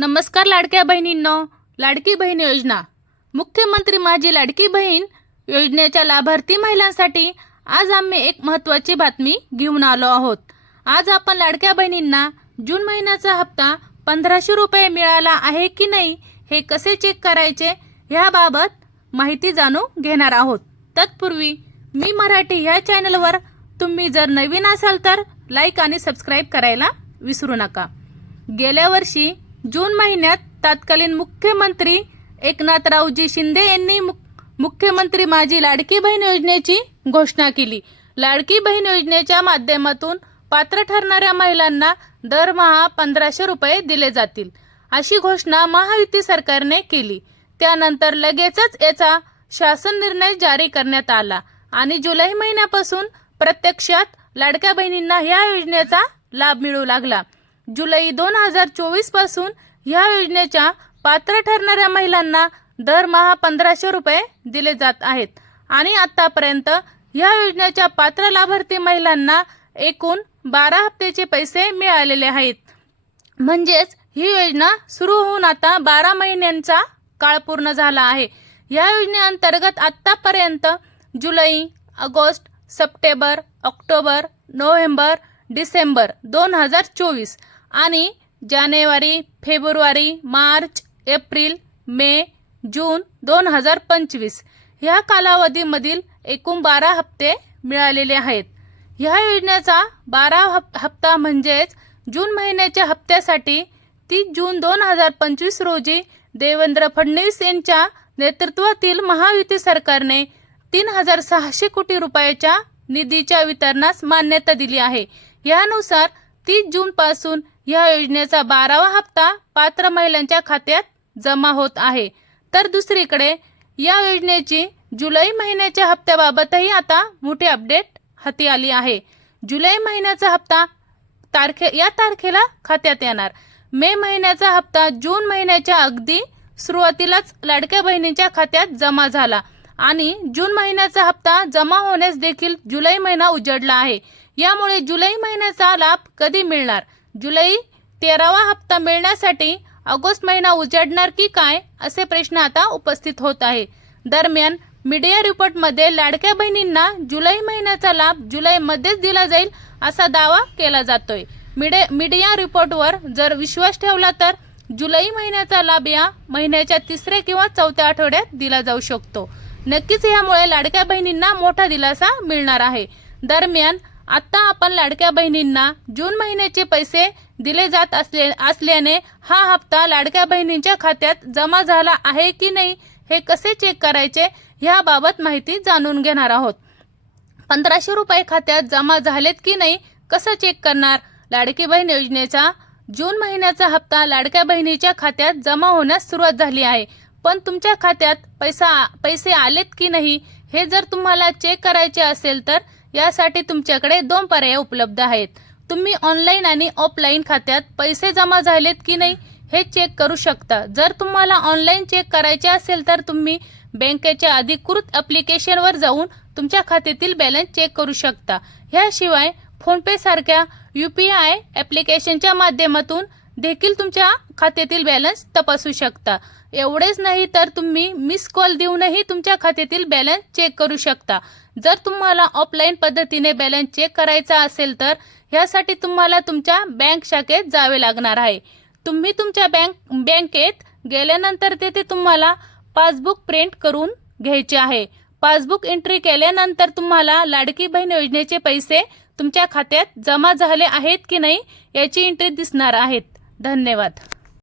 नमस्कार लाडक्या बहिणींनो लाडकी बहीण योजना. मुख्यमंत्री माझी लाडकी बहीण योजनेच्या लाभार्थी महिलांसाठी आज आम्ही एक महत्त्वाची बातमी घेऊन आलो आहोत. आज आपण लाडक्या बहिणींना जून महिन्याचा हप्ता पंधराशे रुपये मिळाला आहे की नाही हे कसे चेक करायचे ह्याबाबत माहिती जाणून घेणार आहोत. तत्पूर्वी मी मराठी ह्या चॅनलवर तुम्ही जर नवीन असाल तर लाईक आणि सबस्क्राईब करायला विसरू नका. गेल्या वर्षी जून महिन्यात तत्कालीन मुख्यमंत्री एकनाथरावजी शिंदे यांनी मुख्यमंत्री माझी लाडकी बहीण योजनेची घोषणा केली. लाडकी बहीण योजनेच्या माध्यमातून पात्र ठरणाऱ्या महिलांना दरमहा पंधराशे रुपये दिले जातील अशी घोषणा महायुती सरकारने केली. त्यानंतर लगेचच याचा शासन निर्णय जारी करण्यात आला आणि जुलै महिन्यापासून प्रत्यक्षात लाडक्या बहिणींना या योजनेचा लाभ मिळू लागला. जुलै दोन हजार चोवीसपासून या योजनेच्या पात्र ठरणाऱ्या महिलांना दरमहा पंधराशे रुपये दिले जात आहेत. आणि आतापर्यंत या योजनेच्या पात्र लाभार्थी महिलांना एकूण बारा हप्त्याचे पैसे मिळालेले आहेत. म्हणजेच ही योजना सुरू होऊन आता बारा महिन्यांचा काळ पूर्ण झाला आहे. या योजनेअंतर्गत आत्तापर्यंत जुलै ऑगस्ट सप्टेंबर ऑक्टोबर नोव्हेंबर डिसेंबर दोन हजार चोवीस आणि जानेवारी फेब्रुवारी मार्च एप्रिल मे जून दोन हजार पंचवीस ह्या कालावधीमधील एकूण बारा हप्ते मिळालेले आहेत. ह्या योजनेचा बारा हप हप्ता म्हणजेच जून महिन्याच्या हप्त्यासाठी तीस जून दोन हजार पंचवीस रोजी देवेंद्र फडणवीस यांच्या नेतृत्वातील महायुती सरकारने तीन हजार सहाशे कोटी रुपयाच्या निधीच्या वितरणास मान्यता दिली आहे. यानुसार तीस जूनपासून या योजनेचा बारावा हप्ता पात्र महिलांच्या खात्यात जमा होत आहे. तर दुसरीकडे या योजनेची जुलै महिन्याच्या हप्त्याबाबतही आता मोठी अपडेट हाती आली आहे. जुलै महिन्याचा हप्ता तारखे या तारखेला खात्यात येणार. मे महिन्याचा हप्ता जून महिन्याच्या अगदी सुरुवातीलाच लाडक्या बहिणींच्या खात्यात जमा झाला आणि जून महिन्याचा हप्ता जमा होण्यास देखील जुलै महिना उजडला आहे. यामुळे जुलै महिन्याचा लाभ कधी मिळणार? जुलै तेरावा हप्ता मिळण्यासाठी ऑगस्ट महिना उजाडणार की काय असे प्रश्न आता उपस्थित होत आहे. दरम्यान मीडिया रिपोर्टमध्ये लाडक्या बहिणींना जुलै महिन्याचा लाभ जुलैमध्येच दिला जाईल असा दावा केला जातोय. मीडिया मीडिया रिपोर्टवर जर विश्वास ठेवला तर जुलै महिन्याचा लाभ या महिन्याच्या तिसऱ्या किंवा चौथ्या आठवड्यात दिला जाऊ शकतो. नक्कीच यामुळे लाडक्या बहिणींना मोठा दिलासा मिळणार आहे. दरम्यान आत्ता आपण लाडक्या बहिणींना जून महिन्याचे पैसे दिले जात असले असल्याने हा हप्ता लाडक्या बहिणींच्या खात्यात जमा झाला आहे की नाही हे कसे चेक करायचे ह्याबाबत माहिती जाणून घेणार आहोत. पंधराशे रुपये खात्यात जमा झालेत की नाही कसं चेक करणार? लाडकी बहीण योजनेचा जून महिन्याचा हप्ता लाडक्या बहिणीच्या खात्यात जमा होण्यास सुरुवात झाली आहे. पण तुमच्या खात्यात पैसा पैसे आलेत की नाही हे जर तुम्हाला चेक करायचे असेल तर यासाठी तुमच्याकडे दोन पर्याय उपलब्ध आहेत. तुम्ही ऑनलाईन आणि ऑफलाईन खात्यात पैसे जमा झालेत की नाही हे चेक करू शकता. जर तुम्हाला ऑनलाईन चेक करायचे असेल तर तुम्ही बँकेच्या अधिकृत ॲप्लिकेशनवर जाऊन तुमच्या खात्यातील बॅलन्स चेक करू शकता. ह्याशिवाय फोनपे सारख्या यू पी आय ॲप्लिकेशनच्या माध्यमातून देखील तुमच्या खात्यातील बॅलन्स तपासू शकता. एवढेच नाही तर तुम्ही मिस कॉल देऊनही तुमच्या खात्यातील बॅलन्स चेक करू शकता. जर तुम्हाला ऑफलाईन पद्धतीने बॅलन्स चेक करायचा असेल तर ह्यासाठी तुम्हाला तुमच्या बँक शाखेत जावे लागणार आहे. तुम्ही तुमच्या बँक बँकेत गेल्यानंतर तेथे तुम्हाला पासबुक प्रिंट करून घ्यायचे आहे. पासबुक एंट्री केल्यानंतर तुम्हाला लाडकी बहीण योजनेचे पैसे तुमच्या खात्यात जमा झाले आहेत की नाही याची एंट्री दिसणार आहेत. धन्यवाद.